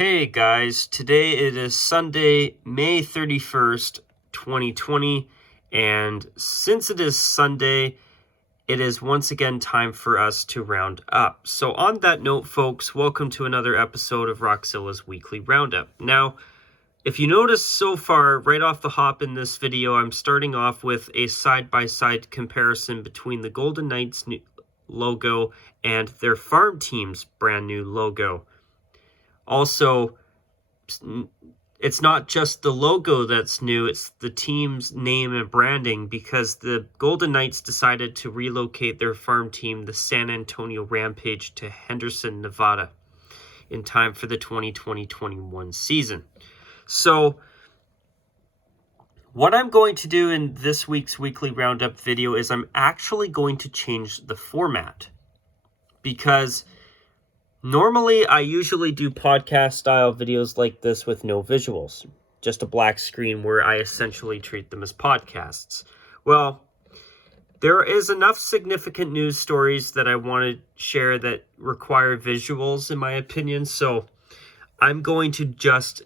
Hey guys, today it is Sunday, May 31st, 2020, and since it is Sunday, it is once again time for us to round up. So on that note, folks, welcome to another episode of Rockzilla's Weekly Roundup. Now, if you notice so far, right off the hop in this video, I'm starting off with a side-by-side comparison between the Golden Knights new logo and their farm team's brand new logo. Also, it's not just the logo that's new, it's the team's name and branding, because the Golden Knights decided to relocate their farm team, the San Antonio Rampage, to Henderson, Nevada, in time for the 2020-21 season. So, what I'm going to do in this week's Weekly Roundup video is I'm actually going to change the format, because normally, I usually do podcast-style videos like this with no visuals, just a black screen where I essentially treat them as podcasts. Well, there is enough significant news stories that I want to share that require visuals, in my opinion, so I'm going to just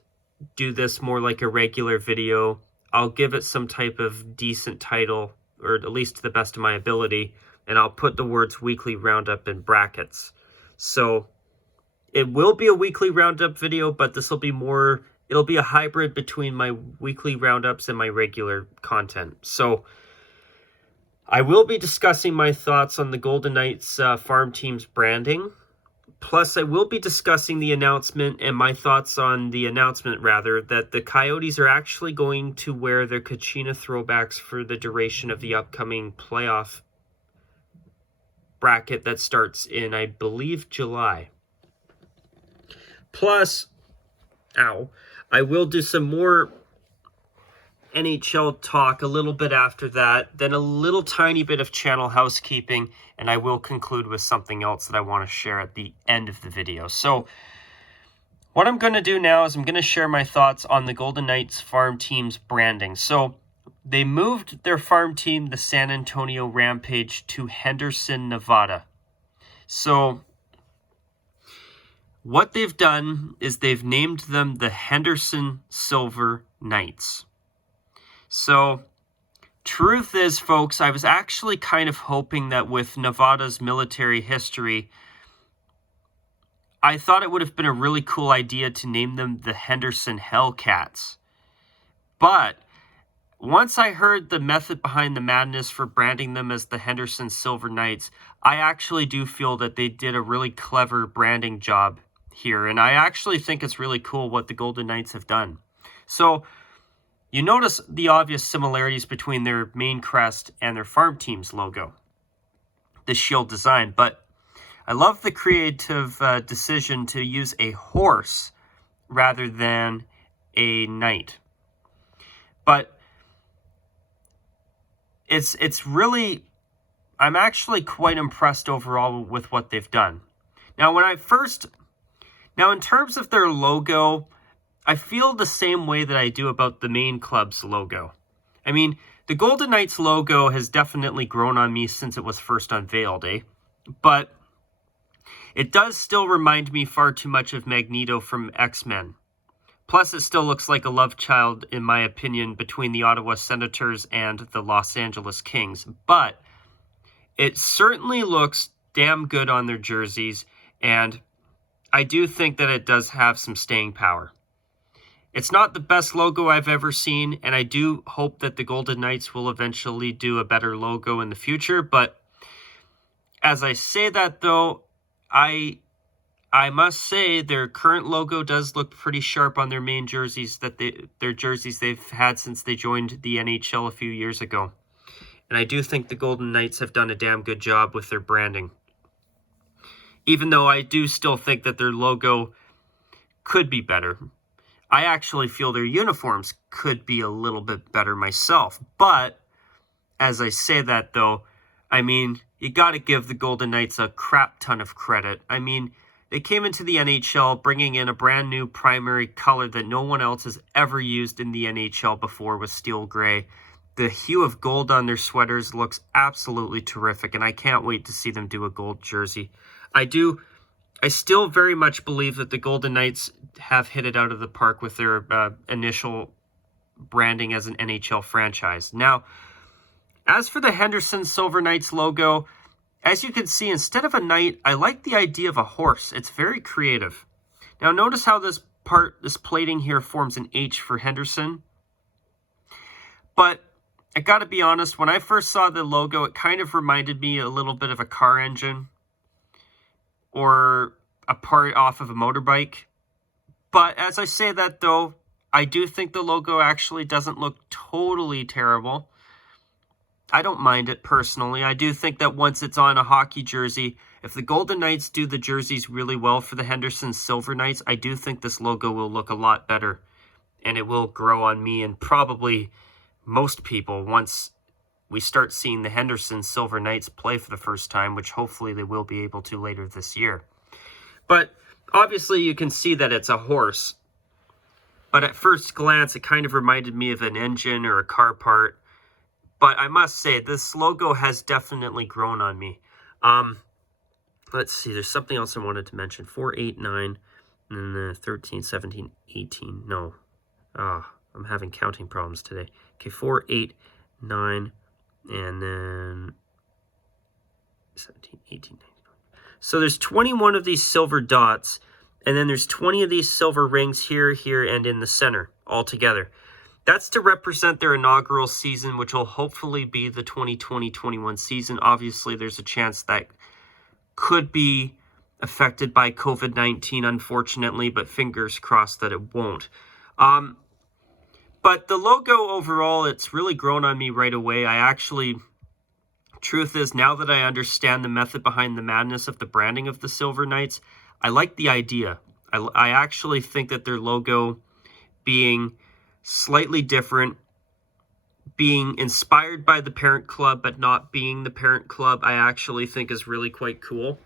do this more like a regular video. I'll give it some type of decent title, or at least to the best of my ability, and I'll put the words Weekly Roundup in brackets. So it will be a weekly roundup video, but this will be it'll be a hybrid between my weekly roundups and my regular content. So I will be discussing my thoughts on the Golden Knights farm team's branding. Plus, I will be discussing the announcement and my thoughts on the announcement, rather, that the Coyotes are actually going to wear their Kachina throwbacks for the duration of the upcoming playoff bracket that starts in, I believe, July. Plus, I will do some more NHL talk a little bit after that, then a little tiny bit of channel housekeeping, and I will conclude with something else that I want to share at the end of the video. So, what I'm going to do now is I'm going to share my thoughts on the Golden Knights farm team's branding. So, they moved their farm team, the San Antonio Rampage, to Henderson, Nevada. So, what they've done is they've named them the Henderson Silver Knights. So, truth is, folks, I was actually kind of hoping that with Nevada's military history, I thought it would have been a really cool idea to name them the Henderson Hellcats. But once I heard the method behind the madness for branding them as the Henderson Silver Knights, I actually do feel that they did a really clever branding job here, and I actually think it's really cool what the Golden Knights have done. So, you notice the obvious similarities between their main crest and their farm team's logo, the shield design, but I love the creative decision to use a horse rather than a knight. But it's really, I'm actually quite impressed overall with what they've done. Now, in terms of their logo, I feel the same way that I do about the main club's logo. I mean, the Golden Knights logo has definitely grown on me since it was first unveiled, But it does still remind me far too much of Magneto from X-Men. Plus, it still looks like a love child, in my opinion, between the Ottawa Senators and the Los Angeles Kings. But it certainly looks damn good on their jerseys, and I do think that it does have some staying power. It's not the best logo I've ever seen, and I do hope that the Golden Knights will eventually do a better logo in the future, but as I say that, though, I must say their current logo does look pretty sharp on their main jerseys, their jerseys they've had since they joined the NHL a few years ago. And I do think the Golden Knights have done a damn good job with their branding. Even though I do still think that their logo could be better. I actually feel their uniforms could be a little bit better myself. But, as I say that though, I mean, you gotta give the Golden Knights a crap ton of credit. I mean, they came into the NHL bringing in a brand new primary color that no one else has ever used in the NHL before with steel gray. The hue of gold on their sweaters looks absolutely terrific, and I can't wait to see them do a gold jersey. I do I still very much believe that the Golden Knights have hit it out of the park with their initial branding as an NHL franchise. Now, as for the Henderson Silver Knights logo, as you can see, instead of a knight, I like the idea of a horse. It's very creative. Now, notice how this plating here forms an H for Henderson. But I gotta be honest, when I first saw the logo, it kind of reminded me a little bit of a car engine or a part off of a motorbike. But as I say that, though, I do think the logo actually doesn't look totally terrible. I don't mind it personally. I do think that once it's on a hockey jersey, if the Golden Knights do the jerseys really well for the Henderson Silver Knights, I do think this logo will look a lot better. And it will grow on me and probably most people once we start seeing the Henderson Silver Knights play for the first time, which hopefully they will be able to later this year. But obviously you can see that it's a horse. But at first glance, it kind of reminded me of an engine or a car part. But I must say, this logo has definitely grown on me. Let's see, there's something else I wanted to mention. 4, 8, 9, and then 13, 17, 18. No. I'm having counting problems today. Okay, 4, 8, 9, and then 17, 18, 19. So there's 21 of these silver dots, and then there's 20 of these silver rings here, and in the center altogether. That's to represent their inaugural season, which will hopefully be the 2020-21 season. Obviously, there's a chance that could be affected by COVID-19, unfortunately, but fingers crossed that it won't. But the logo overall, it's really grown on me right away. Truth is, now that I understand the method behind the madness of the branding of the Silver Knights, I like the idea. I actually think that their logo being slightly different, being inspired by the parent club, but not being the parent club, I actually think is really quite cool.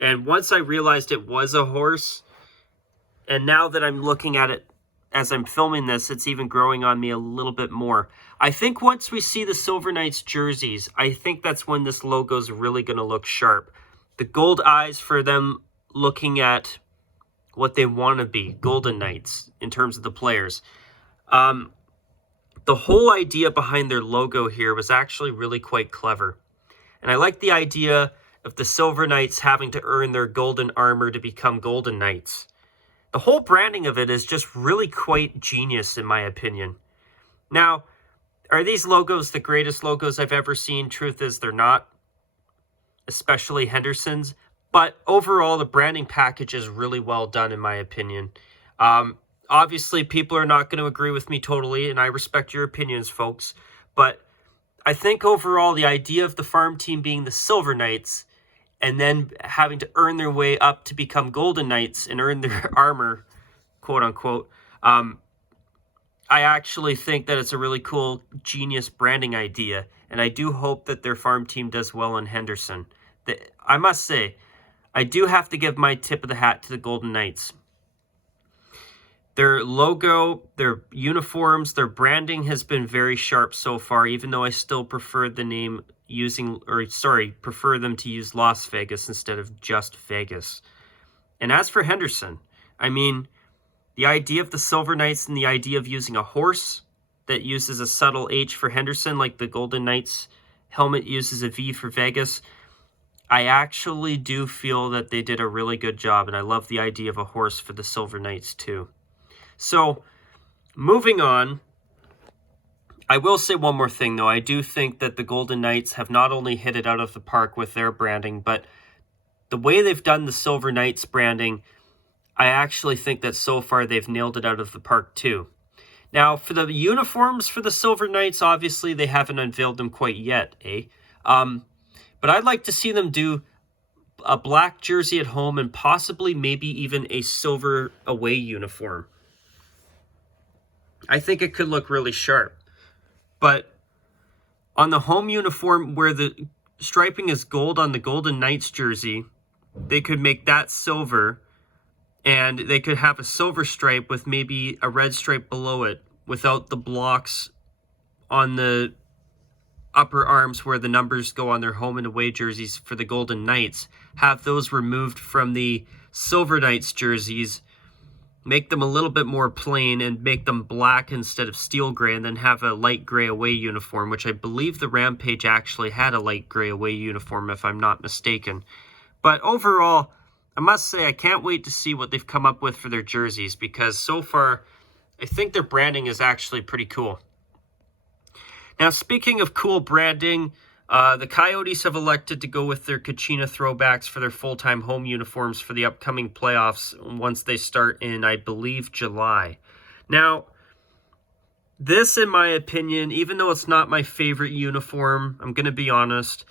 And once I realized it was a horse, and now that I'm looking at it as I'm filming this, it's even growing on me a little bit more. I think once we see the Silver Knights jerseys, I think that's when this logo is really going to look sharp. The gold eyes for them looking at what they want to be, Golden Knights, in terms of the players. The whole idea behind their logo here was actually really quite clever. And I like the idea of the Silver Knights having to earn their golden armor to become Golden Knights. The whole branding of it is just really quite genius, in my opinion. Now, are these logos the greatest logos I've ever seen? Truth is, they're not, especially Henderson's. But overall, the branding package is really well done, in my opinion. Obviously, people are not going to agree with me totally, and I respect your opinions, folks. But I think overall, the idea of the farm team being the Silver Knights and then having to earn their way up to become Golden Knights and earn their armor, quote unquote, I actually think that it's a really cool, genius branding idea. And I do hope that their farm team does well in Henderson. I must say, I do have to give my tip of the hat to the Golden Knights. Their logo, their uniforms, their branding has been very sharp so far, even though I still prefer the name prefer them to use Las Vegas instead of just Vegas. And as for Henderson, I mean, the idea of the Silver Knights and the idea of using a horse that uses a subtle H for Henderson, like the Golden Knights helmet uses a V for Vegas, I actually do feel that they did a really good job, and I love the idea of a horse for the Silver Knights too. So, moving on, I will say one more thing, though. I do think that the Golden Knights have not only hit it out of the park with their branding, but the way they've done the Silver Knights branding, I actually think that so far they've nailed it out of the park too. Now, for the uniforms for the Silver Knights, obviously they haven't unveiled them quite yet, but I'd like to see them do a black jersey at home and possibly maybe even a silver away uniform. I think it could look really sharp. But on the home uniform where the striping is gold on the Golden Knights jersey, they could make that silver, and they could have a silver stripe with maybe a red stripe below it without the blocks on the upper arms where the numbers go on their home and away jerseys for the Golden Knights. Have those removed from the Silver Knights jerseys, make them a little bit more plain and make them black instead of steel gray, and then have a light gray away uniform, which I believe the Rampage actually had a light gray away uniform, if I'm not mistaken. But overall, I must say I can't wait to see what they've come up with for their jerseys, because so far I think their branding is actually pretty cool. Now, speaking of cool branding, the Coyotes have elected to go with their Kachina Throwbacks for their full-time home uniforms for the upcoming playoffs once they start in, I believe, July. Now, this, in my opinion, even though it's not my favorite uniform, I'm going to be honest,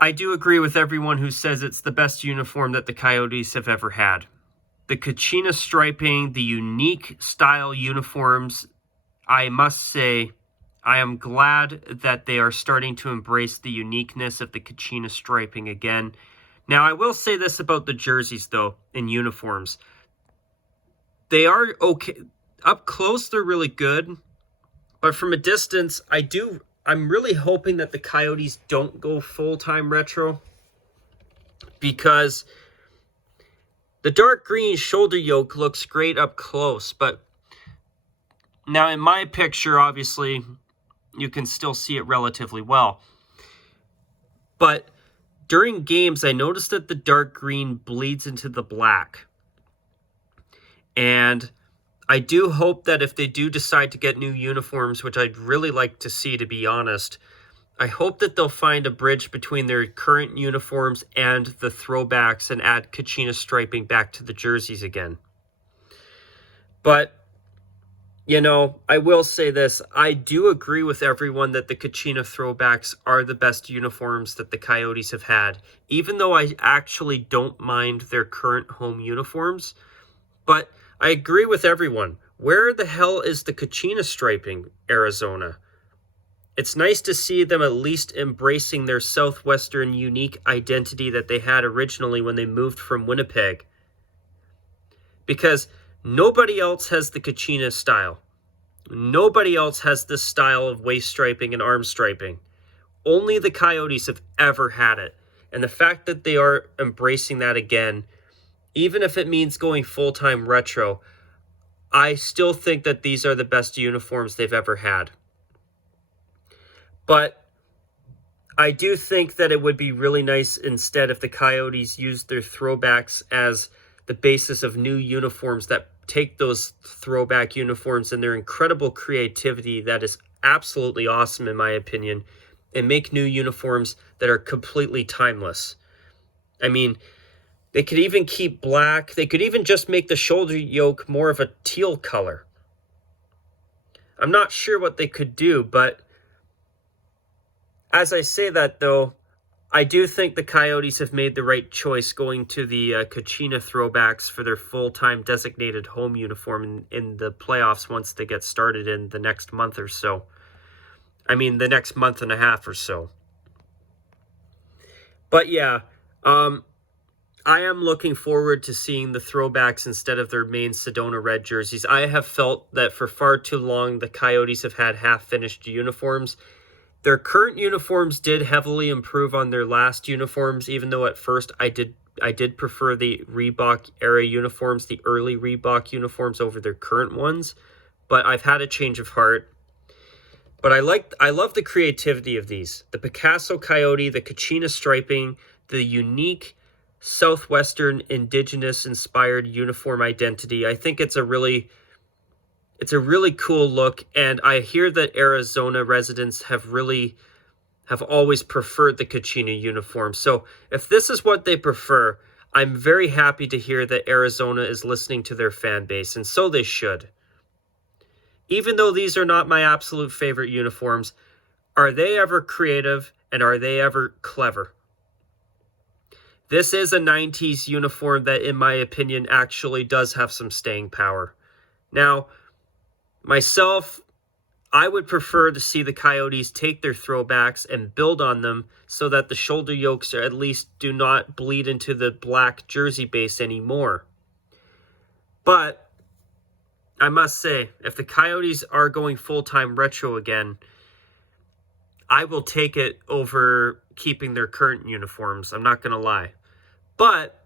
I do agree with everyone who says it's the best uniform that the Coyotes have ever had. The Kachina striping, the unique style uniforms, I must say, I am glad that they are starting to embrace the uniqueness of the Kachina striping again. Now, I will say this about the jerseys, though, in uniforms. They are okay. Up close, they're really good. But from a distance, I'm really hoping that the Coyotes don't go full-time retro, because the dark green shoulder yoke looks great up close. But now in my picture, obviously, you can still see it relatively well. But during games, I noticed that the dark green bleeds into the black. And I do hope that if they do decide to get new uniforms, which I'd really like to see, to be honest, I hope that they'll find a bridge between their current uniforms and the throwbacks and add Kachina striping back to the jerseys again. But you know, I will say this. I do agree with everyone that the Kachina Throwbacks are the best uniforms that the Coyotes have had, even though I actually don't mind their current home uniforms. But I agree with everyone. Where the hell is the Kachina striping, Arizona? It's nice to see them at least embracing their Southwestern unique identity that they had originally when they moved from Winnipeg. Because nobody else has the Kachina style. Nobody else has this style of waist striping and arm striping. Only the Coyotes have ever had it. And the fact that they are embracing that again, even if it means going full-time retro, I still think that these are the best uniforms they've ever had. But I do think that it would be really nice instead if the Coyotes used their throwbacks as the basis of new uniforms that take those throwback uniforms and their incredible creativity that is absolutely awesome in my opinion, and make new uniforms that are completely timeless. I mean, they could even keep black. They could even just make the shoulder yoke more of a teal color. I'm not sure what they could do, but as I say that, though, I do think the Coyotes have made the right choice going to the Kachina Throwbacks for their full-time designated home uniform in the playoffs once they get started in the next month or so. I mean, the next month and a half or so. But yeah, I am looking forward to seeing the Throwbacks instead of their main Sedona red jerseys. I have felt that for far too long the Coyotes have had half-finished uniforms. Their current uniforms did heavily improve on their last uniforms, even though at first I did prefer the Reebok era uniforms, the early Reebok uniforms, over their current ones. But I've had a change of heart. But I love the creativity of these. The Picasso Coyote, the Kachina striping, the unique Southwestern indigenous inspired uniform identity. I think it's a really cool look, and I hear that Arizona residents have always preferred the Kachina uniform. So if this is what they prefer, I'm very happy to hear that Arizona is listening to their fan base, and so they should. Even though these are not my absolute favorite uniforms, are they ever creative and are they ever clever? This is a 90s uniform that, in my opinion, actually does have some staying power. Now, myself, I would prefer to see the Coyotes take their throwbacks and build on them so that the shoulder yokes at least do not bleed into the black jersey base anymore. But I must say, if the Coyotes are going full-time retro again, I will take it over keeping their current uniforms. I'm not going to lie. But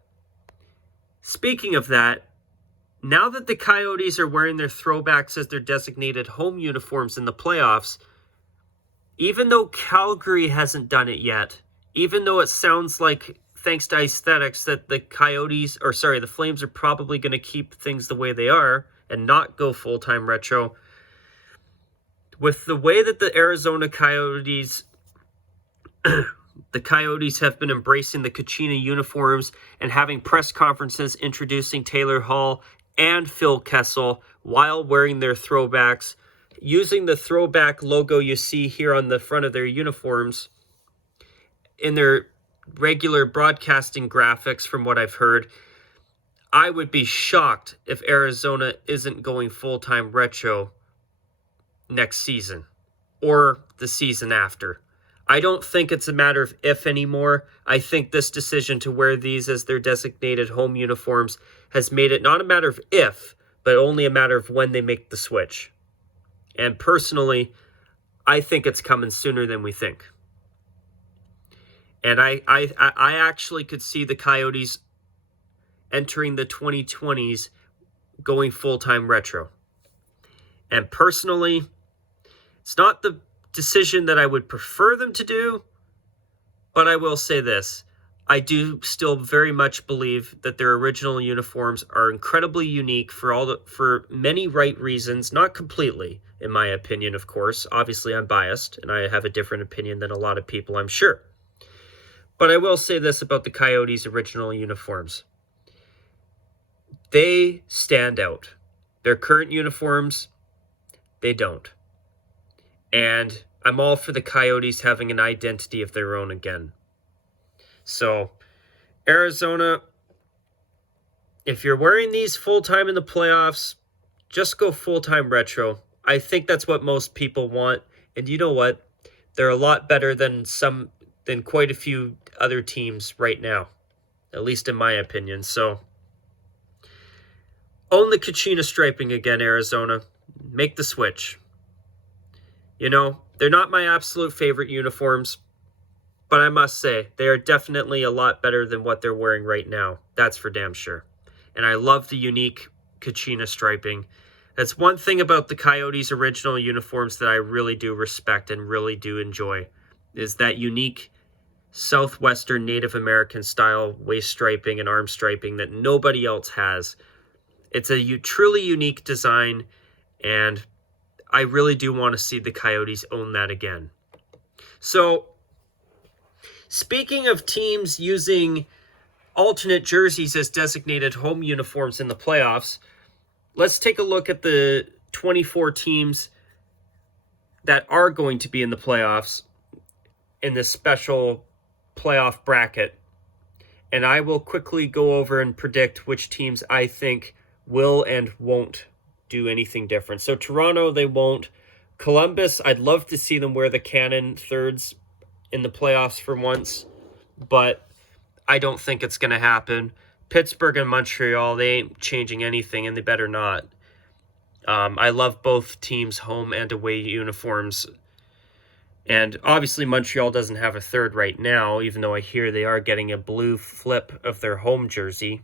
Speaking of that, now that the Coyotes are wearing their throwbacks as their designated home uniforms in the playoffs, even though Calgary hasn't done it yet, even though it sounds like, thanks to aesthetics, that the Flames are probably going to keep things the way they are and not go full-time retro, with the way that the Arizona Coyotes the Coyotes have been embracing the Kachina uniforms and having press conferences introducing Taylor Hall and Phil Kessel while wearing their throwbacks, using the throwback logo you see here on the front of their uniforms in their regular broadcasting graphics. From what I've heard, I would be shocked if Arizona isn't going full-time retro next season or the season after. I don't think it's a matter of if anymore. I think this decision to wear these as their designated home uniforms has made it not a matter of if, but only a matter of when they make the switch. And personally, I think it's coming sooner than we think. And I actually could see the Coyotes entering the 2020s going full-time retro. And personally, it's not the decision that I would prefer them to do, but I will say this. I do still very much believe that their original uniforms are incredibly unique for many right reasons, not completely, in my opinion, of course. Obviously, I'm biased, and I have a different opinion than a lot of people, I'm sure. But I will say this about the Coyotes' original uniforms. They stand out. Their current uniforms, they don't. And I'm all for the Coyotes having an identity of their own again. So, Arizona, if you're wearing these full-time in the playoffs, just go full-time retro. I think that's what most people want. And you know what? They're a lot better than quite a few other teams right now, at least in my opinion. So, own the Kachina striping again, Arizona. Make the switch. You know, they're not my absolute favorite uniforms, but I must say, they are definitely a lot better than what they're wearing right now. That's for damn sure. And I love the unique Kachina striping. That's one thing about the Coyotes' original uniforms that I really do respect and really do enjoy, is that unique Southwestern Native American style waist striping and arm striping that nobody else has. It's a truly unique design, and I really do want to see the Coyotes own that again. So, speaking of teams using alternate jerseys as designated home uniforms in the playoffs, let's take a look at the 24 teams that are going to be in the playoffs in this special playoff bracket. And I will quickly go over and predict which teams I think will and won't do anything different. So Toronto, they won't. Columbus, I'd love to see them wear the Cannon thirds in the playoffs for once, but I don't think it's going to happen. Pittsburgh and Montreal, they ain't changing anything, and they better not. I love both teams' home and away uniforms. And obviously Montreal doesn't have a third right now, even though I hear they are getting a blue flip of their home jersey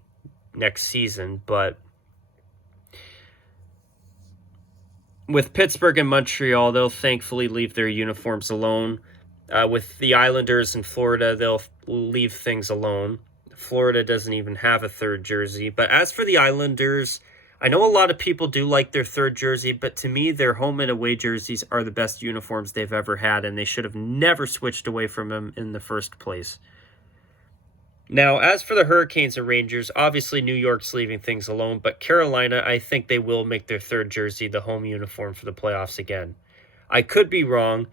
next season, but with Pittsburgh and Montreal, they'll thankfully leave their uniforms alone. With the Islanders and Florida, they'll leave things alone. Florida doesn't even have a third jersey. But as for the Islanders, I know a lot of people do like their third jersey, but to me, their home and away jerseys are the best uniforms they've ever had, and they should have never switched away from them in the first place. Now, as for the Hurricanes and Rangers, obviously New York's leaving things alone, but Carolina, I think they will make their third jersey the home uniform for the playoffs again. I could be wrong,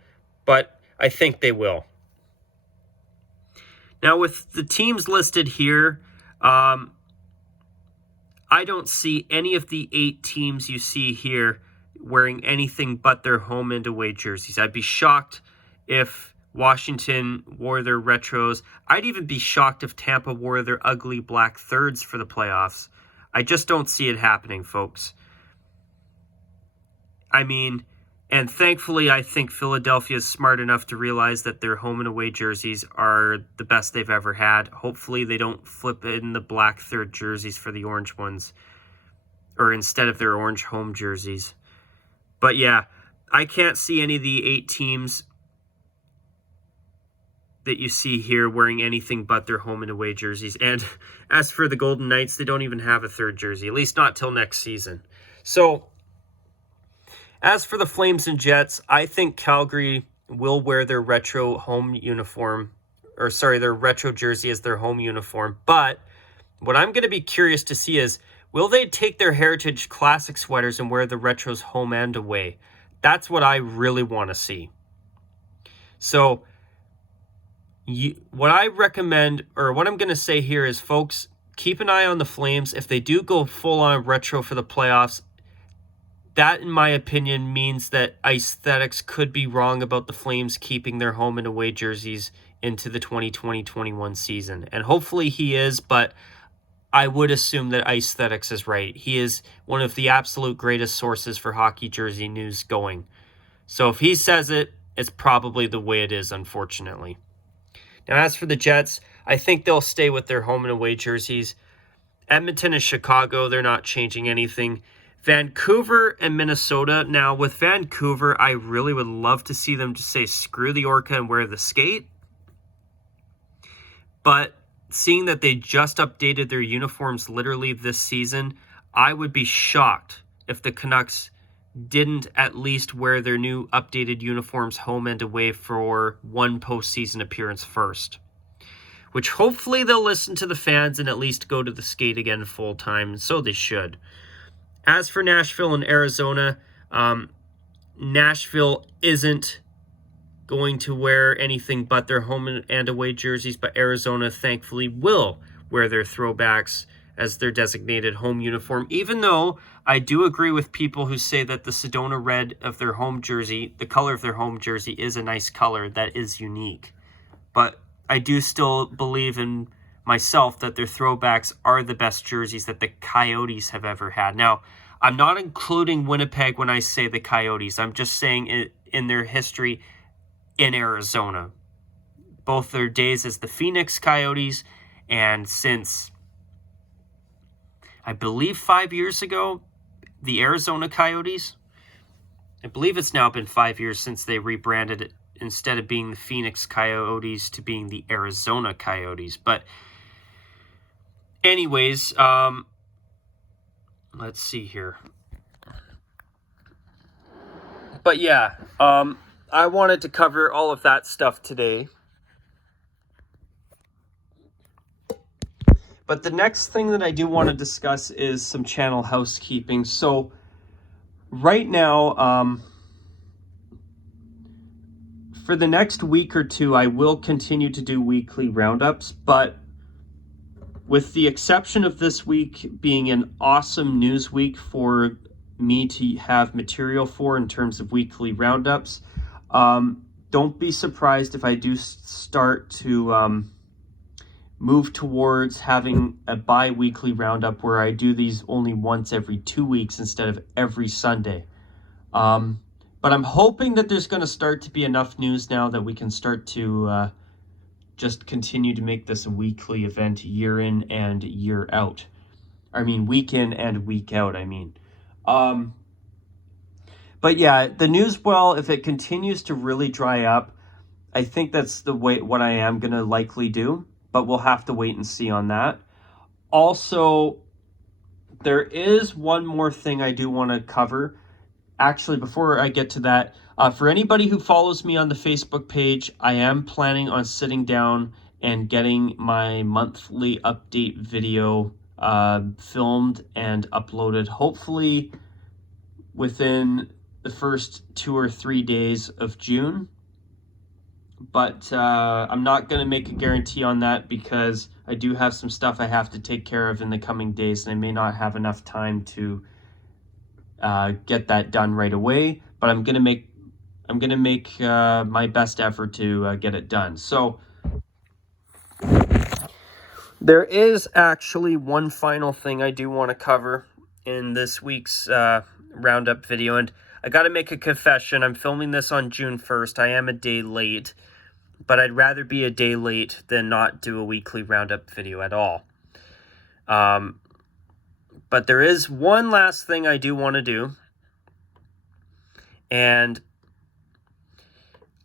but I think they will. Now, with the teams listed here, I don't see any of the 8 teams you see here wearing anything but their home and away jerseys. I'd be shocked if Washington wore their retros. I'd even be shocked if Tampa wore their ugly black thirds for the playoffs. I just don't see it happening, folks. I mean, And thankfully, I think Philadelphia is smart enough to realize that their home and away jerseys are the best they've ever had. Hopefully, they don't flip in the black third jerseys for the orange ones, or instead of their orange home jerseys. But yeah, I can't see any of the 8 teams that you see here wearing anything but their home and away jerseys. And as for the Golden Knights, they don't even have a third jersey, at least not till next season. So, as for the Flames and Jets, I think Calgary will wear their retro home uniform, or sorry, their retro jersey as their home uniform. But what I'm going to be curious to see is, will they take their Heritage Classic sweaters and wear the retros home and away? That's what I really want to see. So, what I recommend, or what I'm going to say here is, folks, keep an eye on the Flames. If they do go full-on retro for the playoffs, that, in my opinion, means that Aesthetics could be wrong about the Flames keeping their home and away jerseys into the 2020-21 season. And hopefully he is, but I would assume that Aesthetics is right. He is one of the absolute greatest sources for hockey jersey news going. So if he says it, it's probably the way it is, unfortunately. Now, as for the Jets, I think they'll stay with their home and away jerseys. Edmonton and Chicago, they're not changing anything. Vancouver and Minnesota. Now, with Vancouver, I really would love to see them just say, screw the Orca and wear the skate. But seeing that they just updated their uniforms literally this season, I would be shocked if the Canucks didn't at least wear their new updated uniforms home and away for one postseason appearance first. Which hopefully they'll listen to the fans and at least go to the skate again full time, so they should. As for Nashville and Arizona, Nashville isn't going to wear anything but their home and away jerseys, but Arizona thankfully will wear their Throwbacks as their designated home uniform, even though I do agree with people who say that the Sedona red of their home jersey, the color of their home jersey, is a nice color that is unique. But I do still believe in myself that their Throwbacks are the best jerseys that the Coyotes have ever had. Now, I'm not including Winnipeg when I say the Coyotes. I'm just saying it in their history in Arizona. Both their days as the Phoenix Coyotes, and since, I believe 5 years ago, the Arizona Coyotes. I believe it's now been 5 years since they rebranded it, instead of being the Phoenix Coyotes to being the Arizona Coyotes. But anyways, let's see here. But yeah, I wanted to cover all of that stuff today. But the next thing that I do want to discuss is some channel housekeeping. So right now, for the next week or two, I will continue to do weekly roundups, but with the exception of this week being an awesome news week for me to have material for in terms of weekly roundups, don't be surprised if I do start to move towards having a bi-weekly roundup where I do these only once every 2 weeks instead of every Sunday. But I'm hoping that there's going to start to be enough news now that we can start to just continue to make this a weekly event year in and year out. I mean, week in and week out, I mean. But yeah, the news well, if it continues to really dry up, I think that's the way what I am going to likely do. But we'll have to wait and see on that. Also, there is one more thing I do want to cover. Actually, before I get to that, for anybody who follows me on the Facebook page, I am planning on sitting down and getting my monthly update video filmed and uploaded, hopefully within the first 2 or 3 days of June. But I'm not going to make a guarantee on that because I do have some stuff I have to take care of in the coming days, and I may not have enough time to get that done right away. But I'm going to make my best effort to get it done. So there is actually one final thing I do want to cover in this week's roundup video, and I got to make a confession. I'm filming this on June 1st. I am a day late, but I'd rather be a day late than not do a weekly Roundup video at all. But there is one last thing I do want to do, and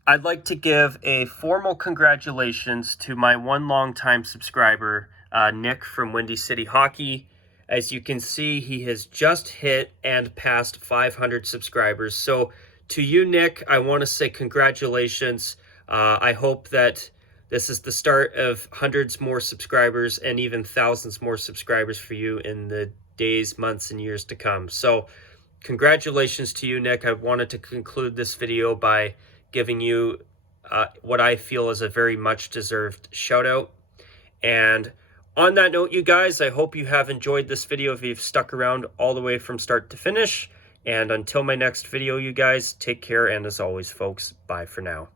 I'd like to give a formal congratulations to my one longtime subscriber, Nick from Windy City Hockey. As you can see, he has just hit and passed 500 subscribers. So to you, Nick, I want to say congratulations. I hope that this is the start of hundreds more subscribers and even thousands more subscribers for you in the days, months, and years to come. So congratulations to you, Nick. I wanted to conclude this video by giving you what I feel is a very much deserved shout out. And on that note, you guys, I hope you have enjoyed this video if you've stuck around all the way from start to finish. And until my next video, you guys, take care. And as always, folks, bye for now.